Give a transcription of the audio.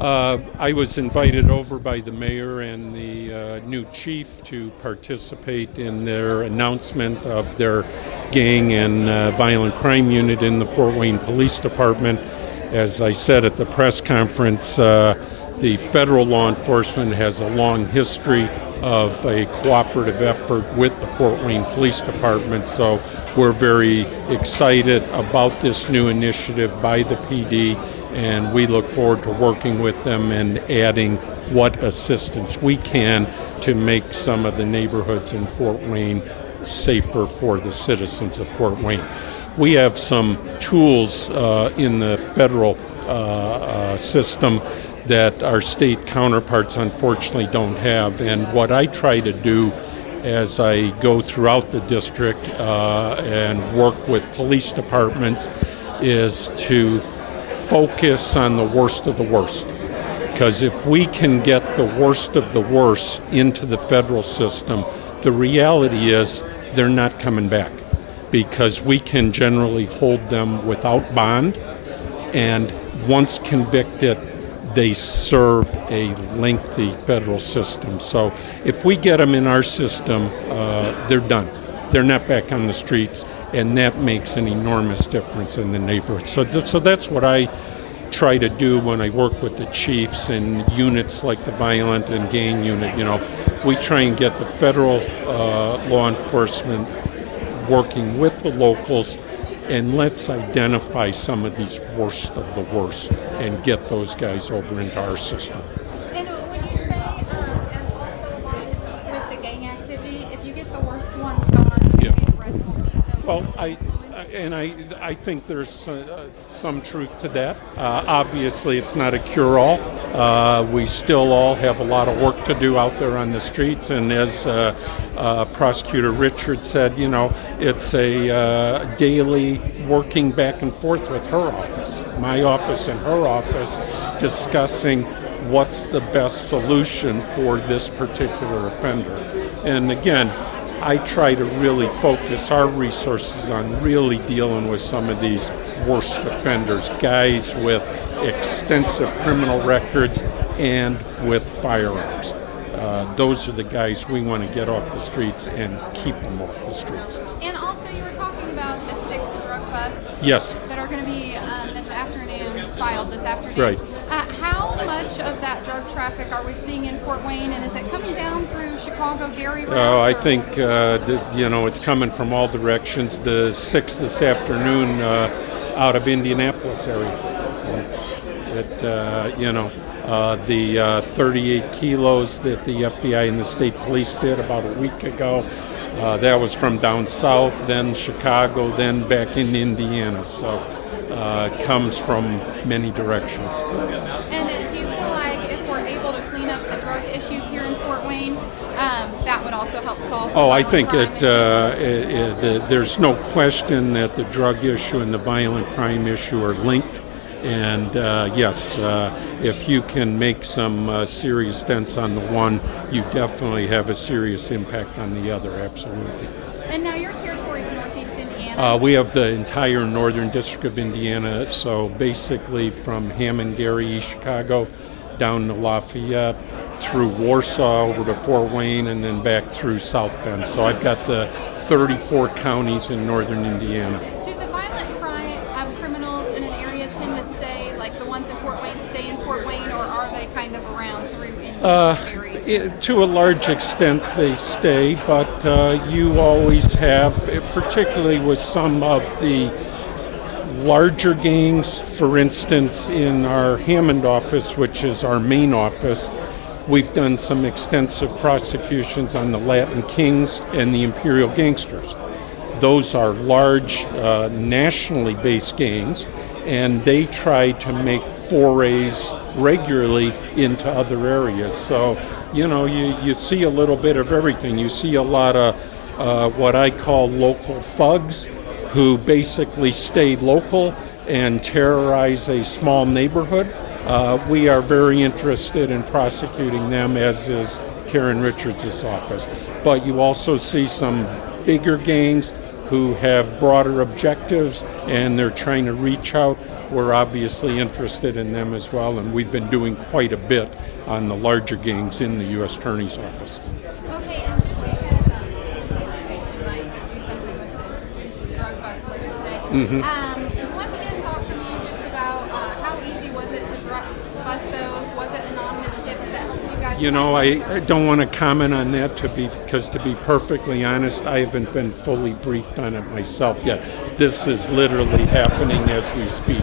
I was invited over by the mayor and the new chief to participate in their announcement of their gang and violent crime unit in the Fort Wayne Police Department. As I said at the press conference, the federal law enforcement has a long history of a cooperative effort with the Fort Wayne Police Department, so we're very excited about this new initiative by the PD, and we look forward to working with them and adding what assistance we can to make some of the neighborhoods in Fort Wayne safer for the citizens of Fort Wayne. We have some tools in the federal system that our state counterparts unfortunately don't have, and what I try to do as I go throughout the district and work with police departments is to focus on the worst of the worst. Because if we can get the worst of the worst into the federal system, the reality is they're not coming back, because we can generally hold them without bond, and once convicted, they serve a lengthy federal system. So if we get them in our system, they're done. They're not back on the streets, and that makes an enormous difference in the neighborhood. So that's what I try to do when I work with the chiefs and units like the violent and gang unit. You know, we try and get the federal law enforcement working with the locals, and let's identify some of these worst of the worst and get those guys over into our system. And when you say, and also along with the gang activity, if you get the worst ones gone, maybe the rest will be so. Well, I think there's some truth to that. Obviously, it's not a cure-all. We still all have a lot of work to do out there on the streets, and as Prosecutor Richard said, you know, it's a daily working back and forth with her office, my office and her office, discussing what's the best solution for this particular offender. And again, I try to really focus our resources on really dealing with some of these worst offenders, guys with extensive criminal records and with firearms. Those are the guys we want to get off the streets and keep them off the streets. And also, you were talking about the 6 drug busts. Yes. That are going to be filed this afternoon. Right. How much of that drug traffic are we seeing in Fort Wayne, and is it coming down through Chicago, Garry routes? Oh, I think it's coming from all directions. The 6 this afternoon out of Indianapolis area. So the 38 kilos that the FBI and the state police did about a week ago, that was from down south, then Chicago, then back in Indiana. So it comes from many directions. And do you feel like if we're able to clean up the drug issues here in Fort Wayne, that would also help solve? Oh, I think there's no question that the drug issue and the violent crime issue are linked. And yes, if you can make some serious dents on the one, you definitely have a serious impact on the other, absolutely. And now your territory is Northeast Indiana? We have the entire Northern District of Indiana, so basically from Hammond, Garry, East Chicago, down to Lafayette, through Warsaw, over to Fort Wayne, and then back through South Bend. So I've got the 34 counties in Northern Indiana. Do the violent crime criminals in an area tend to stay, like the ones in Fort Wayne, stay in Fort Wayne, or are they kind of around through Indiana areas? To a large extent they stay, but you always have, particularly with some of the larger gangs, for instance, in our Hammond office, which is our main office, we've done some extensive prosecutions on the Latin Kings and the Imperial Gangsters. Those are large, nationally based gangs, and they try to make forays regularly into other areas. So, you see a little bit of everything. You see a lot of what I call local thugs who basically stay local and terrorize a small neighborhood. We are very interested in prosecuting them, as is Karen Richards' office. But you also see some bigger gangs who have broader objectives, and they're trying to reach out we're obviously interested in them as well, and we've been doing quite a bit on the larger gangs in the U.S. Attorney's Office. Okay, and just because the station might do something with this drug bust later today, let me get a thought from you just about how easy was it to bust those? Was it anonymous tips that helped you guys? You know, I don't want to comment on that because to be perfectly honest, I haven't been fully briefed on it myself yet. This is literally happening as we speak.